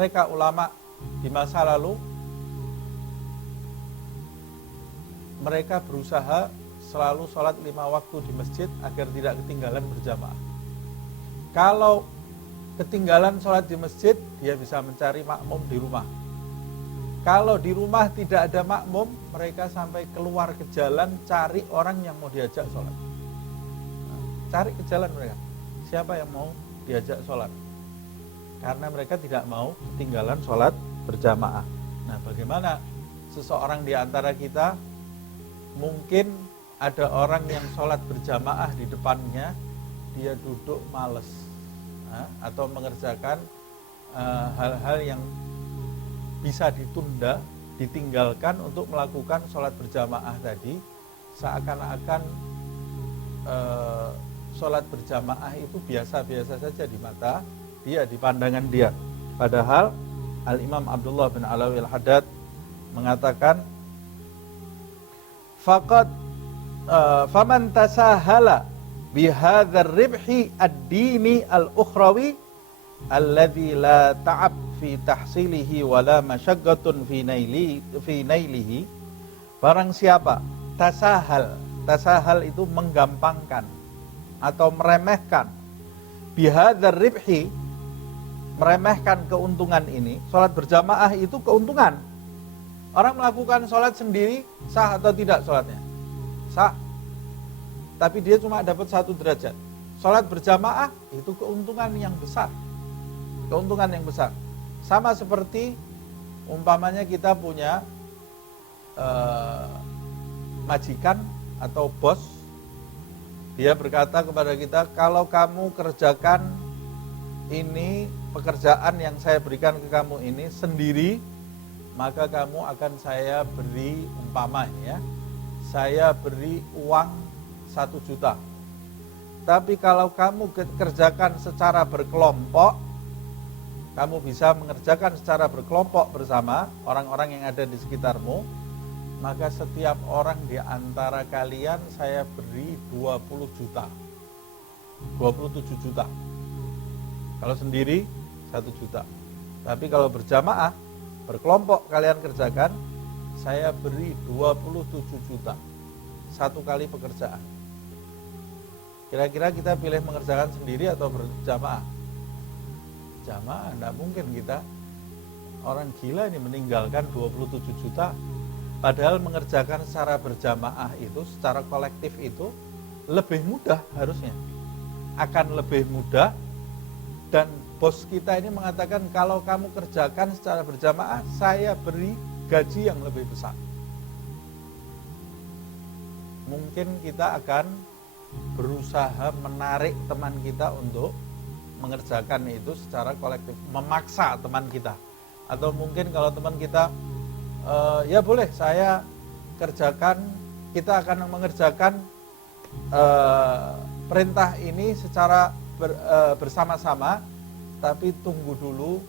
Mereka ulama di masa lalu, mereka berusaha selalu sholat 5 waktu di masjid agar tidak ketinggalan berjamaah. Kalau ketinggalan sholat di masjid, dia bisa mencari makmum di rumah. Kalau di rumah tidak ada makmum, mereka sampai keluar ke jalan cari orang yang mau diajak sholat. Cari ke jalan mereka, siapa yang mau diajak sholat. Karena mereka tidak mau ketinggalan sholat berjamaah. Nah, bagaimana seseorang di antara kita, mungkin ada orang yang sholat berjamaah di depannya, dia duduk malas, atau mengerjakan hal-hal yang bisa ditunda, ditinggalkan untuk melakukan sholat berjamaah tadi, seakan-akan sholat berjamaah itu biasa-biasa saja di mata dia, di pandangan dia. Padahal Al-Imam Abdullah bin Alawi Al-Haddad mengatakan, faman tasahala bihadzal ribhi ad-dini al-ukhrawi alladhi la ta'ab fi tahsilihi wa la masyaqqatun fi nailihi, barang siapa tasahal itu menggampangkan atau meremehkan, bihadzal ribhi, meremehkan keuntungan ini. Sholat berjamaah itu keuntungan. Orang melakukan sholat sendiri, sah atau tidak sholatnya? Sah. Tapi dia cuma dapat 1 derajat. Sholat berjamaah itu keuntungan yang besar. Keuntungan yang besar. Sama seperti umpamanya kita punya majikan atau bos. Dia berkata kepada kita, kalau kamu kerjakan ini, pekerjaan yang saya berikan ke kamu ini sendiri, maka kamu akan saya beri, umpamanya saya beri uang 1 juta. Tapi kalau kamu kerjakan secara berkelompok, kamu bisa mengerjakan secara berkelompok bersama orang-orang yang ada di sekitarmu, maka setiap orang di antara kalian saya beri 20 juta, 27 juta. Kalau sendiri 1 juta. Tapi kalau berjamaah, berkelompok kalian kerjakan, saya beri 27 juta. 1 kali pekerjaan. Kira-kira kita pilih mengerjakan sendiri atau berjamaah? Jamaah, enggak mungkin kita. Orang gila ini meninggalkan 27 juta. Padahal mengerjakan secara berjamaah itu, secara kolektif itu lebih mudah harusnya. Akan lebih mudah. Dan bos kita ini mengatakan, kalau kamu kerjakan secara berjamaah, saya beri gaji yang lebih besar. Mungkin kita akan berusaha menarik teman kita untuk mengerjakan itu secara kolektif, memaksa teman kita. Atau mungkin kalau teman kita, ya boleh saya kerjakan, kita akan mengerjakan perintah ini secara bersama-sama, tapi tunggu dulu,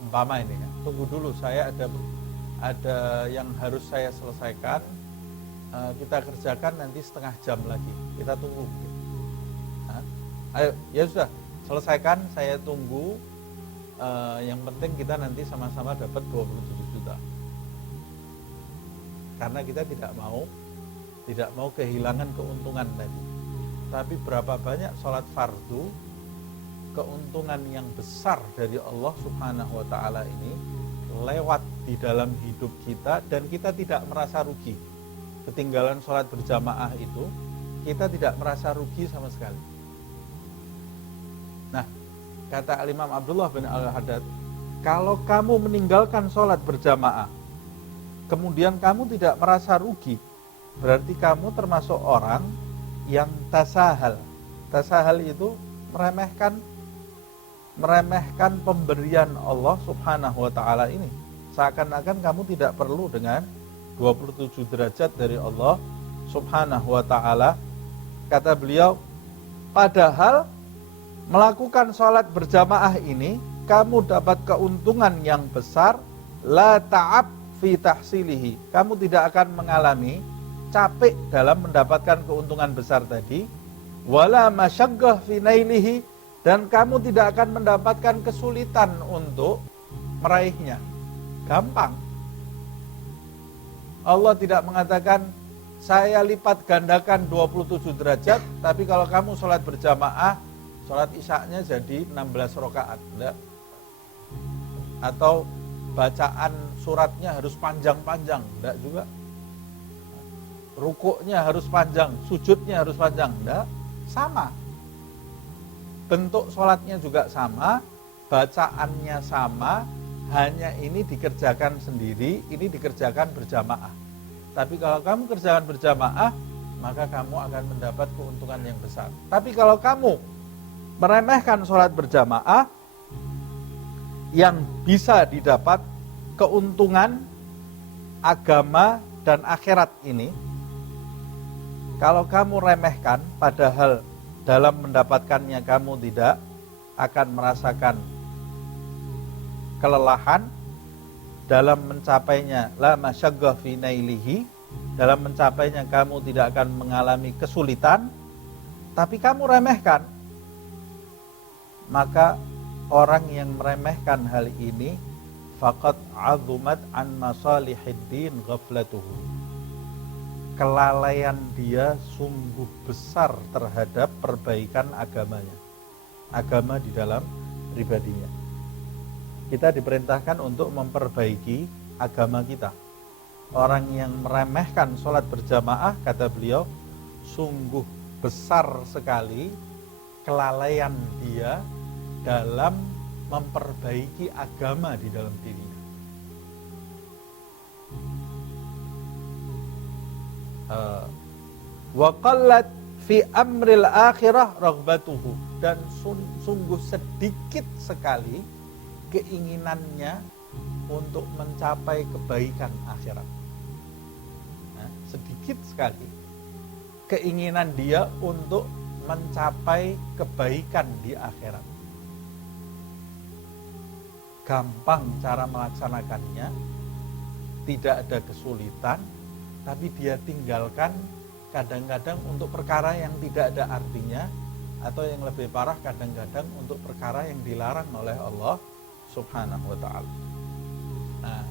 umpama ini ya, tunggu dulu, saya ada yang harus saya selesaikan, kita kerjakan nanti setengah jam lagi, kita tunggu. Ayo, ya sudah, selesaikan, saya tunggu, yang penting kita nanti sama-sama dapat 27 juta. Karena kita tidak mau kehilangan keuntungan tadi. Tapi berapa banyak sholat fardu, keuntungan yang besar dari Allah Subhanahu wa ta'ala ini lewat di dalam hidup kita, dan kita tidak merasa rugi. Ketinggalan sholat berjamaah itu, kita tidak merasa rugi sama sekali. Nah, kata Al-Imam Abdullah bin Al-Haddad, kalau kamu meninggalkan sholat berjamaah, kemudian kamu tidak merasa rugi, berarti kamu termasuk orang yang tasahal. Tasahal itu meremehkan meremehkan pemberian Allah subhanahu wa ta'ala ini. Seakan-akan kamu tidak perlu dengan 27 derajat dari Allah subhanahu wa ta'ala. Kata beliau, padahal melakukan sholat berjamaah ini kamu dapat keuntungan yang besar. La ta'ab fi tahsilihi, kamu tidak akan mengalami capek dalam mendapatkan keuntungan besar tadi. Wala masyaggah fi nailihi, dan kamu tidak akan mendapatkan kesulitan untuk meraihnya. Gampang. Allah tidak mengatakan saya lipat gandakan 27 derajat, tapi kalau kamu sholat berjamaah, sholat isyaknya jadi 16 rakaat. Enggak. Atau bacaan suratnya harus panjang-panjang. Enggak juga. Rukuknya harus panjang, sujudnya harus panjang. Enggak. Sama. Bentuk sholatnya juga sama, bacaannya sama, hanya ini dikerjakan sendiri, ini dikerjakan berjamaah. Tapi kalau kamu kerjakan berjamaah, maka kamu akan mendapat keuntungan yang besar. Tapi kalau kamu meremehkan sholat berjamaah, yang bisa didapat keuntungan agama dan akhirat ini, kalau kamu remehkan, padahal dalam mendapatkannya kamu tidak akan merasakan kelelahan, dalam mencapainya la masyaggah fi nailihi, dalam mencapainya kamu tidak akan mengalami kesulitan, tapi kamu remehkan, maka orang yang meremehkan hal ini faqad azumat an masalihiddin ghaflatuhu, kelalaian dia sungguh besar terhadap perbaikan agamanya, agama di dalam pribadinya. Kita diperintahkan untuk memperbaiki agama kita. Orang yang meremehkan sholat berjamaah, kata beliau, sungguh besar sekali kelalaian dia dalam memperbaiki agama di dalam dirinya. Wa qallat fi amril akhirah raghbatuhu, dan sungguh sedikit sekali keinginannya untuk mencapai kebaikan akhirat. Nah, sedikit sekali keinginan dia untuk mencapai kebaikan di akhirat. Gampang cara melaksanakannya, tidak ada kesulitan, tapi dia tinggalkan kadang-kadang untuk perkara yang tidak ada artinya, atau yang lebih parah kadang-kadang untuk perkara yang dilarang oleh Allah subhanahu wa ta'ala. Nah,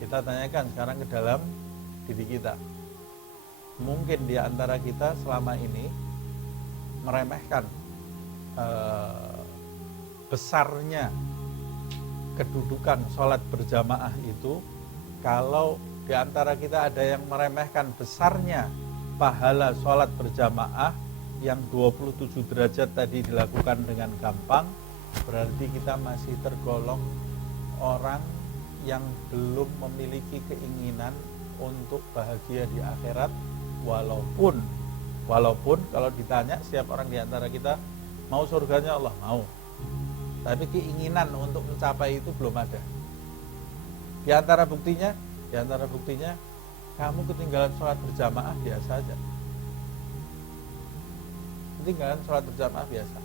kita tanyakan sekarang ke dalam diri kita. Mungkin di antara kita selama ini meremehkan besarnya kedudukan sholat berjamaah itu. Kalau di antara kita ada yang meremehkan besarnya pahala sholat berjamaah yang 27 derajat tadi dilakukan dengan gampang, berarti kita masih tergolong orang yang belum memiliki keinginan untuk bahagia di akhirat. Walaupun kalau ditanya setiap orang di antara kita mau surganya Allah, mau, tapi keinginan untuk mencapai itu belum ada. Di antara buktinya kamu ketinggalan sholat berjamaah biasa aja. Ketinggalan sholat berjamaah biasa.